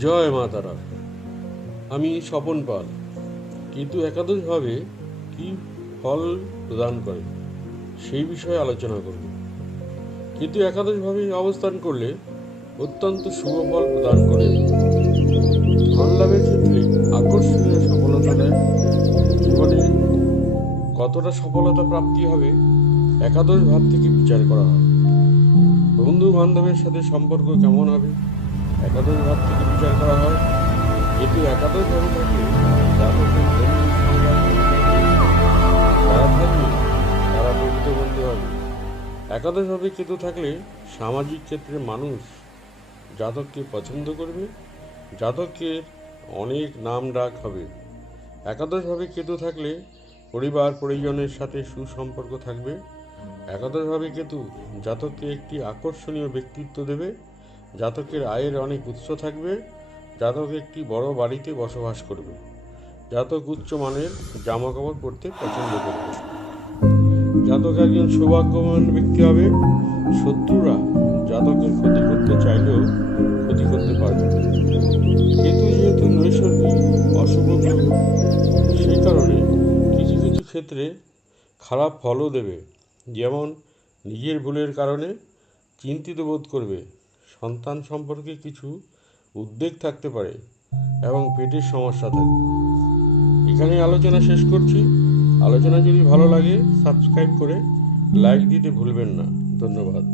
জয় মা তারা। আমি স্বপন পাল। কেতু একাদশভাবে কি ফল প্রদান করে সেই বিষয়ে আলোচনা করব। কেতু একাদশভাবে অবস্থান করলে অত্যন্ত শুভ ফল প্রদান করে। ধন লাভের ক্ষেত্রে আকর্ষণীয় সফলতা দেয়। জীবনে কতটা সফলতা প্রাপ্তি হবে একাদশ ভাব থেকে বিচার করা হয়। বন্ধু বান্ধবের সাথে সম্পর্ক কেমন হবে একাদশ ভাব থেকে বিচার করা হয়। কেতু একাদশ ভাবে থাকলে জাতকের বন্ধু সংখ্যা যারা থাকবে তারা প্রকৃত বন্ধু হবে। একাদশ ভাবে কেতু থাকলে সামাজিক ক্ষেত্রে মানুষ জাতককে পছন্দ করবে, জাতকের অনেক নাম ডাক হবে। একাদশ ভাবে কেতু থাকলে পরিবার পরিজনের সাথে সুসম্পর্ক থাকবে। একাদশ ভাবে কেতু জাতককে একটি আকর্ষণীয় ব্যক্তিত্ব দেবে। জাতকের আয়ের অনেক উৎস থাকবে। জাতক একটি বড় বাড়িতে বসবাস করবে। জাতক উচ্চ মানের জামা কাপড় পরতে পছন্দ করবে। জাতক একজন সৌভাগ্যবান ব্যক্তি হবে। শত্রুরা জাতকের ক্ষতি করতে চাইলেও ক্ষতি করতে পারবে। কেতু যেহেতু নৈসর্গিক অশুভ গ্রহ, সেই কারণে কিছু কিছু ক্ষেত্রে খারাপ ফলও দেবে। যেমন নিজের ভুলের কারণে চিন্তিত বোধ করবে, সন্তান সম্পর্কে কিছু উদ্বেগ থাকতে পারে এবং পেটের সমস্যা থাকবে। এখানে আলোচনা শেষ করছি। আলোচনা যদি ভালো লাগে সাবস্ক্রাইব করে লাইক দিতে ভুলবেন না। ধন্যবাদ।